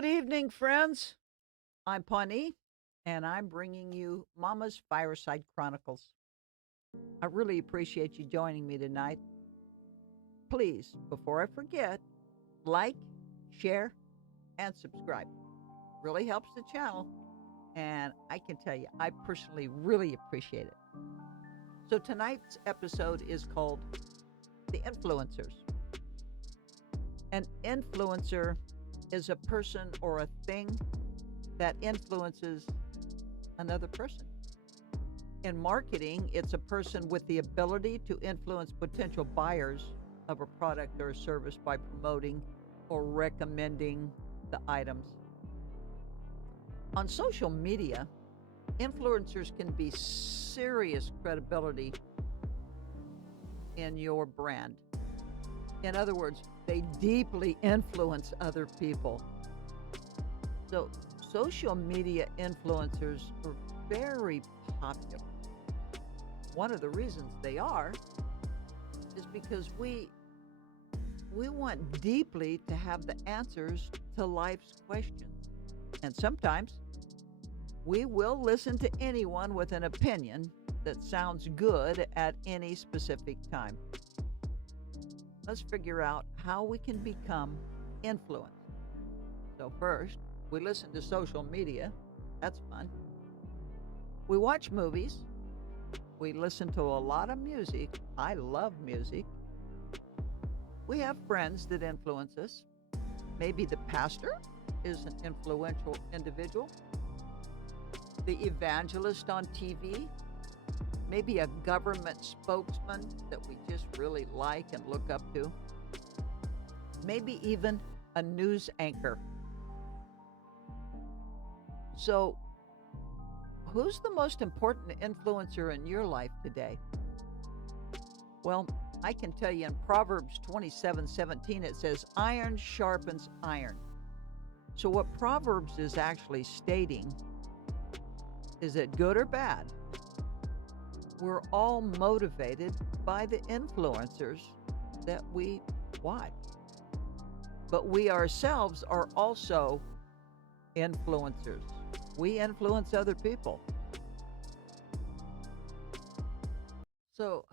Good evening, friends. I'm Pawnee, and I'm bringing you Mama's Fireside Chronicles. I really appreciate you joining me tonight. Please, before I forget, like, share, and subscribe. Really helps the channel, and I can tell you, I personally really appreciate it. So, tonight's episode is called The Influencers. An influencer is a person or a thing that influences another person. In marketing, it's a person with the ability to influence potential buyers of a product or a service by promoting or recommending the items. On social media, influencers can be serious credibility in your brand. In other words, they deeply influence other people. So, social media influencers are very popular. One of the reasons they are is because we want deeply to have the answers to life's questions. And sometimes we will listen to anyone with an opinion that sounds good at any specific time. Let's figure out how we can become influenced. So first, we listen to social media. That's fun. We watch movies. We listen to a lot of music. I love music. We have friends that influence us. Maybe the pastor is an influential individual. The evangelist on TV. Maybe a government spokesman that we just really like and look up to. Maybe even a news anchor. So, who's the most important influencer in your life today? Well, I can tell you in Proverbs 27:17 it says, iron sharpens iron. So, what Proverbs is actually stating is it good or bad? We're all motivated by the influencers that we watch. But we ourselves are also influencers. We influence other people. So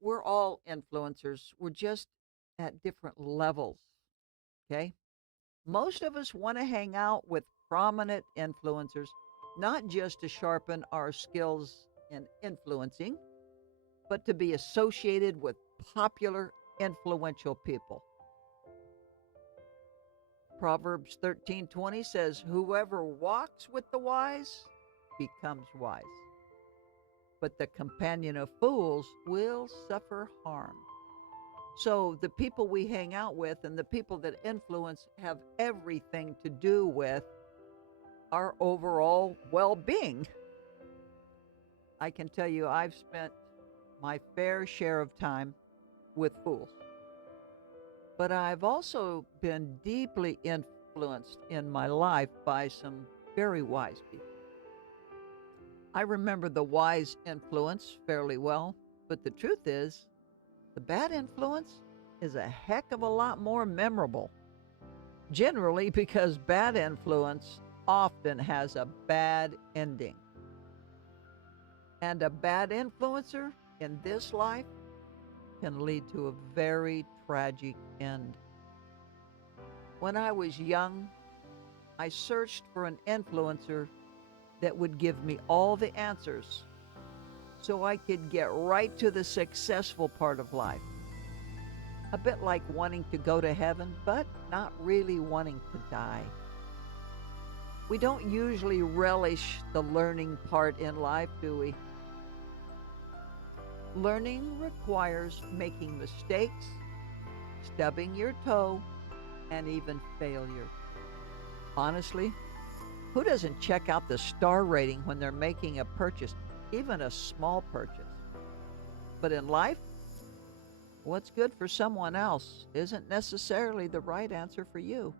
we're all influencers. We're just at different levels. Okay. Most of us want to hang out with prominent influencers, not just to sharpen our skills in influencing, but to be associated with popular, influential people. Proverbs 13:20 says, whoever walks with the wise becomes wise, but the companion of fools will suffer harm. So the people we hang out with and the people that influence have everything to do with our overall well-being. I can tell you I've spent my fair share of time with fools. But I've also been deeply influenced in my life by some very wise people. I remember the wise influence fairly well, but the truth is, the bad influence is a heck of a lot more memorable. Generally, because bad influence often has a bad ending. And a bad influencer in this life can lead to a very tragic end. When I was young, I searched for an influencer that would give me all the answers so I could get right to the successful part of life. A bit like wanting to go to heaven, but not really wanting to die. We don't usually relish the learning part in life, do we? Learning requires making mistakes, stubbing your toe, and even failure. Honestly, who doesn't check out the star rating when they're making a purchase, even a small purchase? But in life, what's good for someone else isn't necessarily the right answer for you.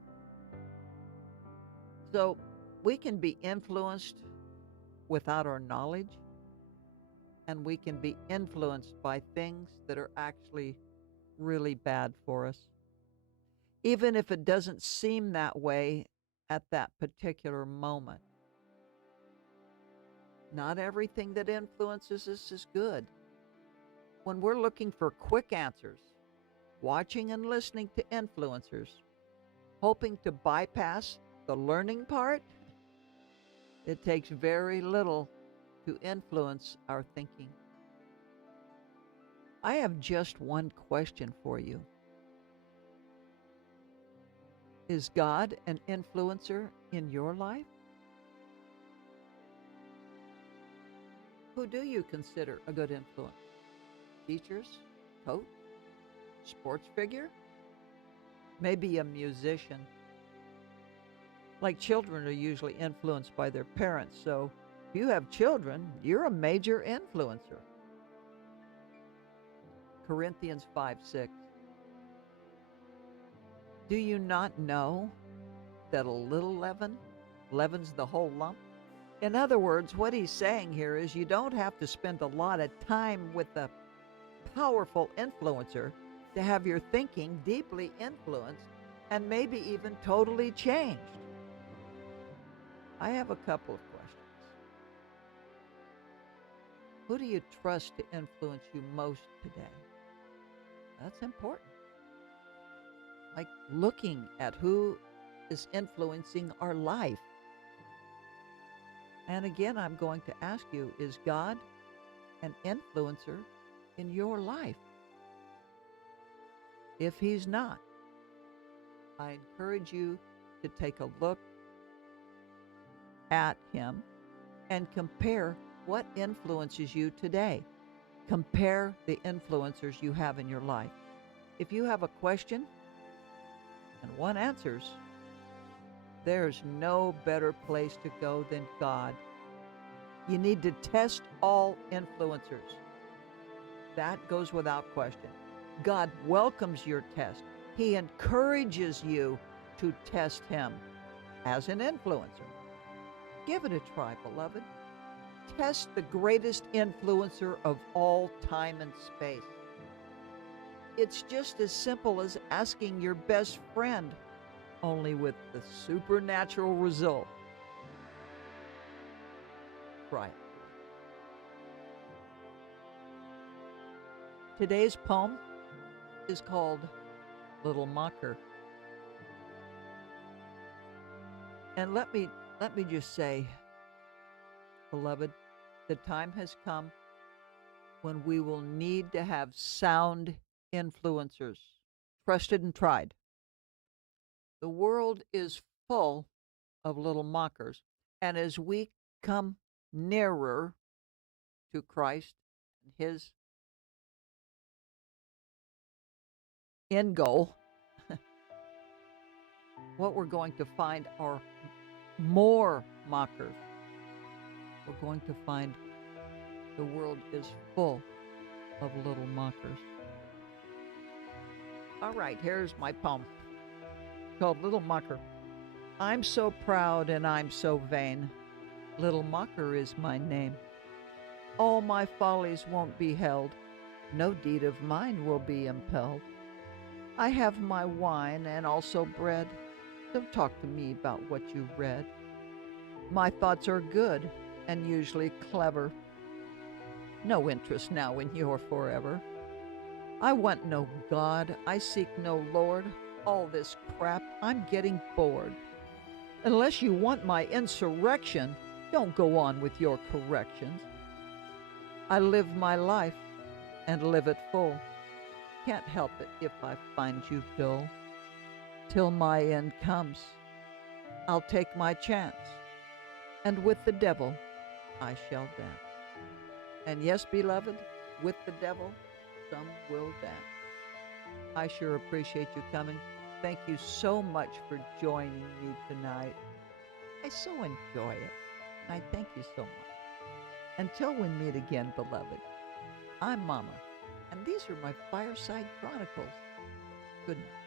So we can be influenced without our knowledge, and we can be influenced by things that are actually really bad for us. Even if it doesn't seem that way at that particular moment. Not everything that influences us is good. When we're looking for quick answers, watching and listening to influencers, hoping to bypass the learning part, it takes very little to influence our thinking. I have just one question for you. Is God an influencer in your life? Who do you consider a good influence? Teachers, coach, sports figure, maybe a musician. Like children are usually influenced by their parents, so if you have children, you're a major influencer. Corinthians 5:6. Do you not know that a little leaven leavens the whole lump? In other words, what he's saying here is you don't have to spend a lot of time with a powerful influencer to have your thinking deeply influenced and maybe even totally changed. I have a couple of questions. Who do you trust to influence you most today? That's important. Like looking at who is influencing our life. And again, I'm going to ask you, is God an influencer in your life? If he's not, I encourage you to take a look at him and compare what influences you today. Compare the influencers you have in your life. If you have a question and one answers, there's no better place to go than God. You need to test all influencers. That goes without question. God welcomes your test. He encourages you to test him as an influencer. Give it a try, beloved. Test the greatest influencer of all time and space. It's just as simple as asking your best friend, only with the supernatural result. Try it. Today's poem is called Little Mocker. And let me just say, beloved, the time has come when we will need to have sound influencers, trusted and tried. The world is full of little mockers, and as we come nearer to Christ and his end goal, what we're going to find are more mockers. We're going to find the world is full of little mockers. All right, here's my poem called Little Mocker. I'm so proud and I'm so vain. Little Mocker is my name. All my follies won't be held. No deed of mine will be impelled. I have my wine and also bread. Don't talk to me about what you read. My thoughts are good and usually clever. No interest now in your forever. I want no God, I seek no Lord. All this crap, I'm getting bored. Unless you want my insurrection, don't go on with your corrections. I live my life and live it full. Can't help it if I find you dull. Till my end comes, I'll take my chance, and with the devil I shall dance. And yes, beloved, with the devil some will dance. I sure appreciate you coming. Thank you so much for joining me tonight. I so enjoy it, and I thank you so much. Until we meet again, beloved, I'm Mama, and these are my Fireside Chronicles. Good night.